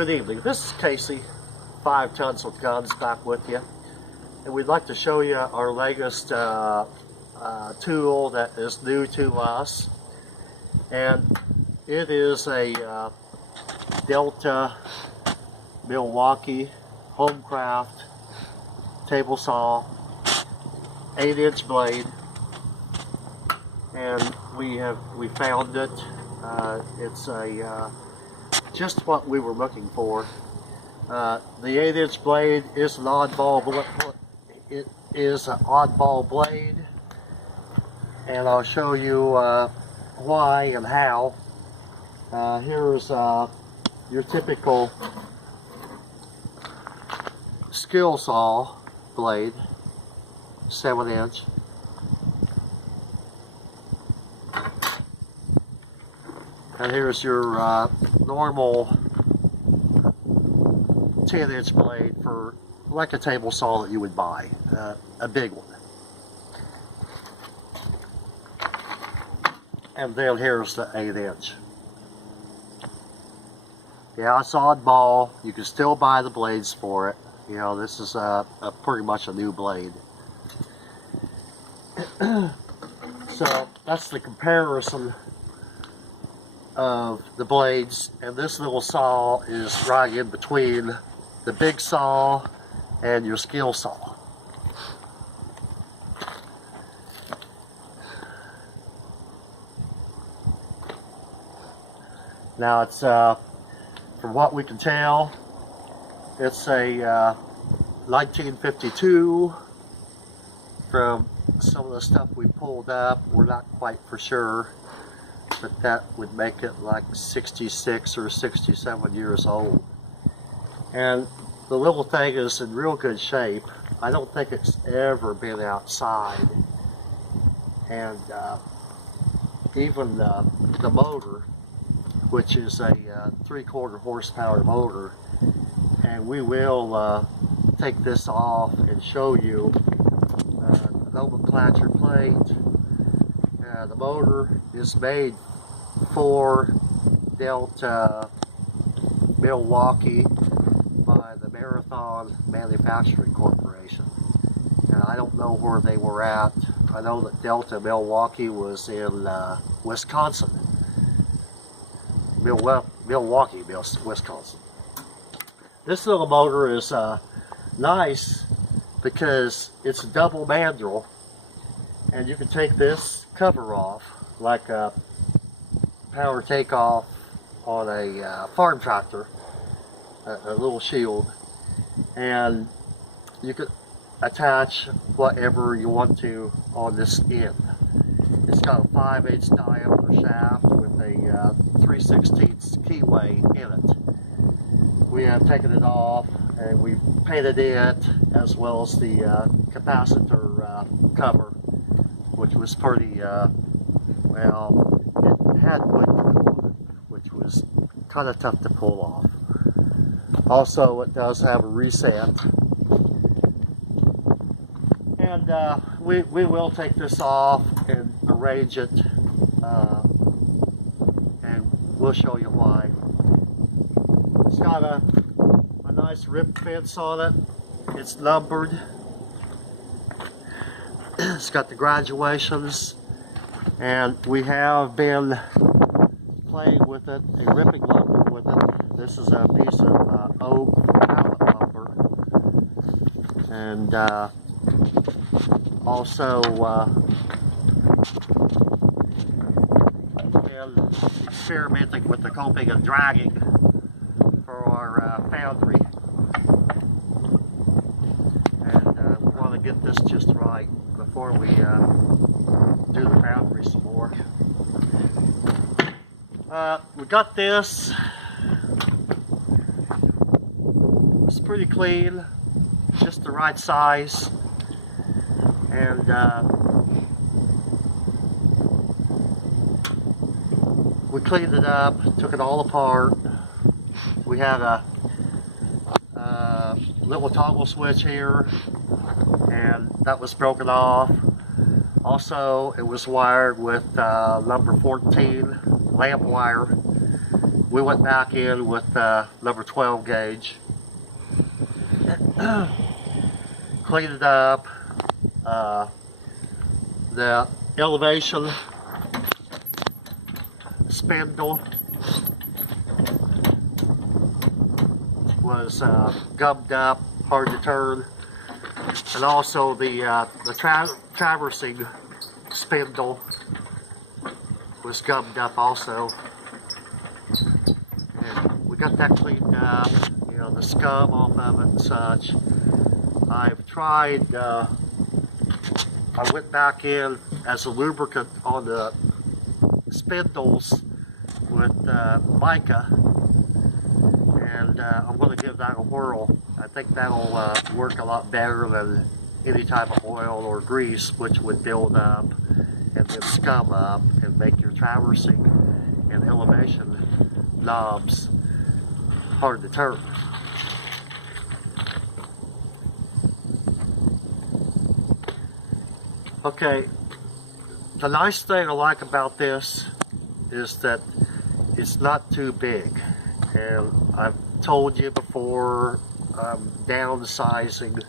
Good evening. This is Casey, 5 Tons with Guns, back with you. And we'd like to show you our latest tool that is new to us. And it is a Delta Milwaukee Homecraft table saw, 8-inch blade. And we found it. It's just what we were looking for. The 8-inch blade is an oddball. It is an oddball blade, and I'll show you why and how. Here's your typical skill saw blade, 7-inch. And here's your normal 10-inch blade for like a table saw that you would buy, a big one. And then here's the 8-inch. Yeah, it's oddball. You can still buy the blades for it. You know, this is pretty much a new blade. So that's the comparison of the blades, and this little saw is right in between the big saw and your skill saw. Now it's from what we can tell, it's a 1952. From some of the stuff we pulled up, we're not quite for sure, but that would make it like 66 or 67 years old. And the little thing is in real good shape. I don't think it's ever been outside. And even the motor, which is a 3/4 horsepower motor, and we will take this off and show you the nomenclature plate. The motor is made for Delta Milwaukee by the Marathon Manufacturing Corporation, and I don't know where they were at. I know that Delta Milwaukee was in Wisconsin. Milwaukee, Wisconsin. This little motor is nice because it's a double mandrel, and you can take this cover off like a power takeoff on a farm tractor, a little shield, and you could attach whatever you want to on this end. It's got a 5/8 diameter shaft with a 3/16 keyway in it. We have taken it off and we've painted it, as well as the capacitor cover, which was pretty, well, it had wood on it, which was kind of tough to pull off. Also, it does have a reset. And we will take this off and arrange it, and we'll show you why. It's got a nice rib fence on it. It's numbered. It's got the graduations, and we have been playing with it and ripping lumber with it. This is a piece of oak pallet lumber, and also been experimenting with the coping and dragging for our foundry. We want to get this just right before we do the foundry some more. We got this. It's pretty clean, just the right size, and we cleaned it up, took it all apart. We had a little toggle switch here, and that was broken off. Also, it was wired with number 14 lamp wire, we went back in with number 12 gauge, cleaned it up. The elevation spindle was gummed up, hard to turn, and also the traversing spindle was gummed up also. And we got that cleaned up, you know, the scum off of it and such. I've tried, I went back in as a lubricant on the spindles with mica, and I'm going to give that a whirl. I think that'll work a lot better than any type of oil or grease, which would build up and then scum up and make your traversing and elevation knobs hard to turn. Okay, the nice thing I like about this is that it's not too big, and I've told you before I'm downsizing,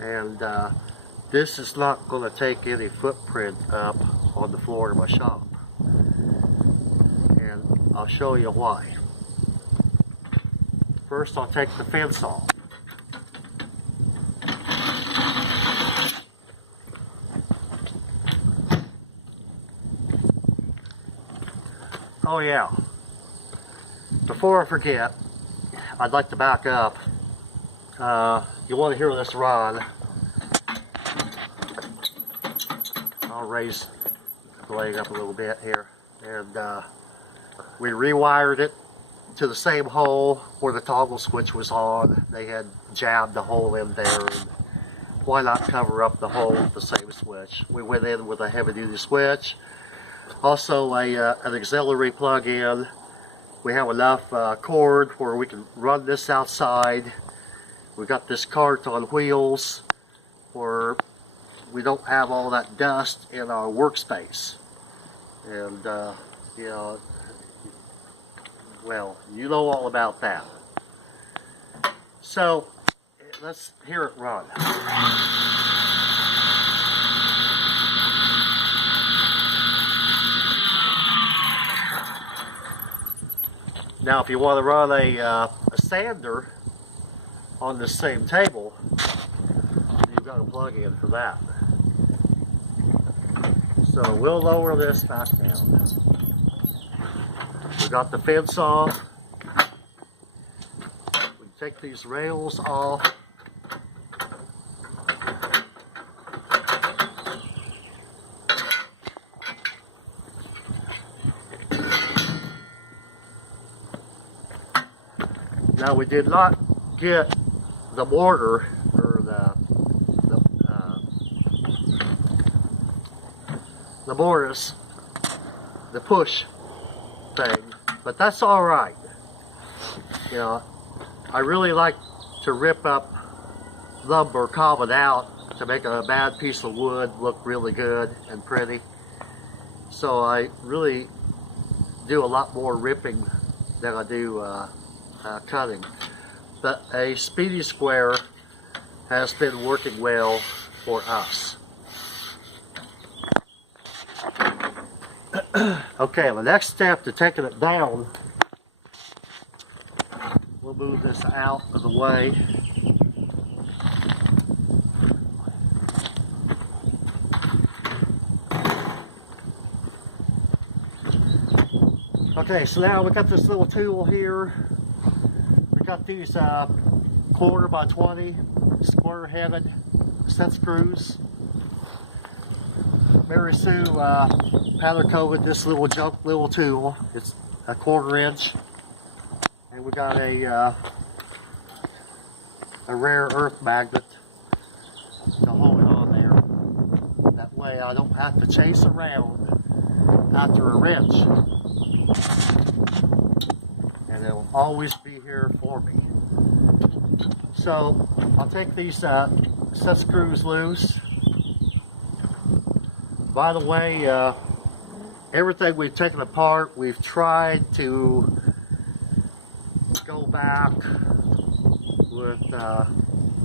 and this is not going to take any footprint up on the floor of my shop, and I'll show you why. First, I'll take the fence off. Oh yeah, before I forget, I'd like to back up. You want to hear this run. I'll raise the leg up a little bit here. And we rewired it to the same hole where the toggle switch was on. They had jabbed the hole in there, and why not cover up the hole with the same switch? We went in with a heavy duty switch. Also an auxiliary plug-in. We have enough cord where we can run this outside. We've got this cart on wheels where we don't have all that dust in our workspace. And you know, well, you know all about that. So let's hear it run. Now, if you want to run a sander on the same table, you've got a plug-in for that. So we'll lower this back down. We got the fence off. We take these rails off. Now, we did not get the mortar or the mortise, the push thing, but that's all right. You know, I really like to rip up lumber, carve it out to make a bad piece of wood look really good and pretty. So I really do a lot more ripping than I do cutting. But a speedy square has been working well for us. Okay, the next step to taking it down, we'll move this out of the way. Okay, so now we got this little tool here. We got these 1/4 by 20 square-headed set screws. Mary Sue powder coated this little junk little tool. It's a 1/4 inch, and we got a rare earth magnet to hold it on there. That way I don't have to chase around after a wrench, and it'll always be here for me. So I'll take these set screws loose. By the way, everything we've taken apart, we've tried to go back with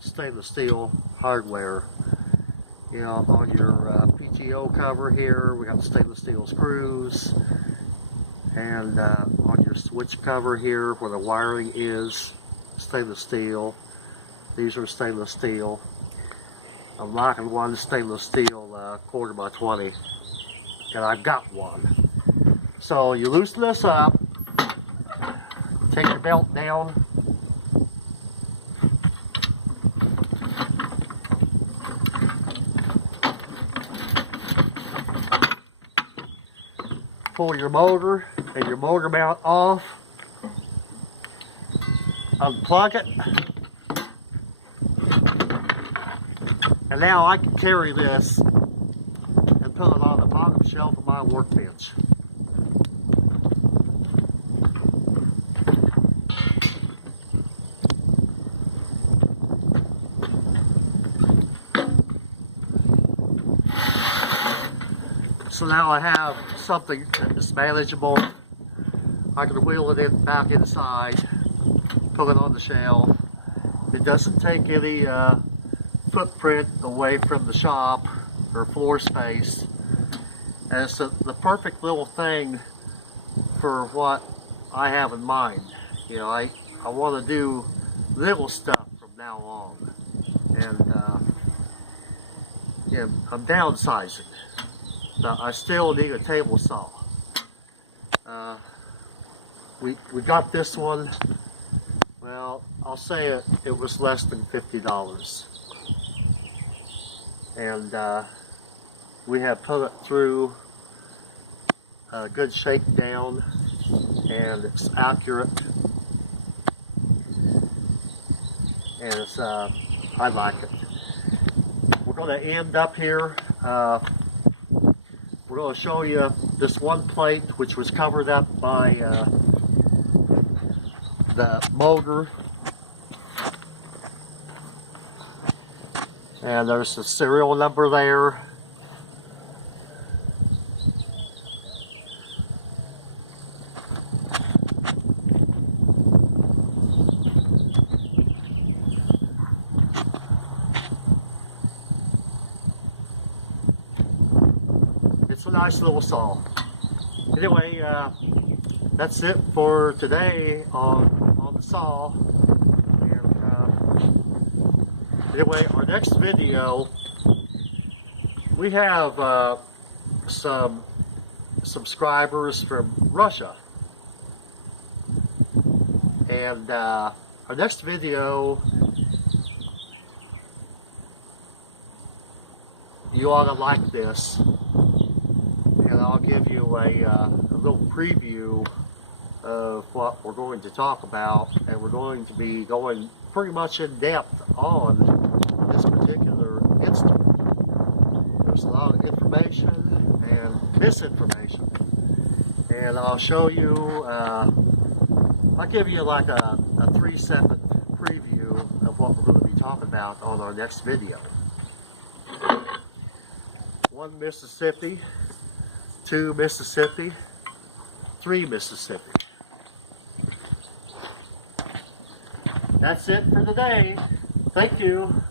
stainless steel hardware. You know, on your PTO cover here, we got stainless steel screws, and on your switch cover here, where the wiring is, stainless steel. These are stainless steel. I'm rocking one stainless steel 1/4x20, and I've got one. So you loosen this up, take your belt down, pull your motor and your motor mount off, unplug it, and now I can carry this and put it on the bottom shelf of my workbench. So now I have something that's manageable. I can wheel it back inside, put it on the shelf. It doesn't take any footprint away from the shop or floor space. And it's the perfect little thing for what I have in mind. You know, I want to do little stuff from now on. And yeah, I'm downsizing. But I still need a table saw. We got this one, well, I'll say it was less than $50. And we have put it through a good shakedown, and it's accurate. And it's, I like it. We're going to end up here. We're going to show you this one plate, which was covered up by the motor. And there's the serial number there. It's a nice little saw. Anyway, that's it for today on the saw. And anyway, our next video, we have some subscribers from Russia. And our next video, you ought to like this. And I'll give you a little preview of what we're going to talk about, and we're going to be going pretty much in depth on this particular instrument. There's a lot of information and misinformation, and I'll show you, I'll give you like a 3-second preview of what we're going to be talking about on our next video. 1 Mississippi, 2 Mississippi, 3 Mississippi. That's it for today. Thank you.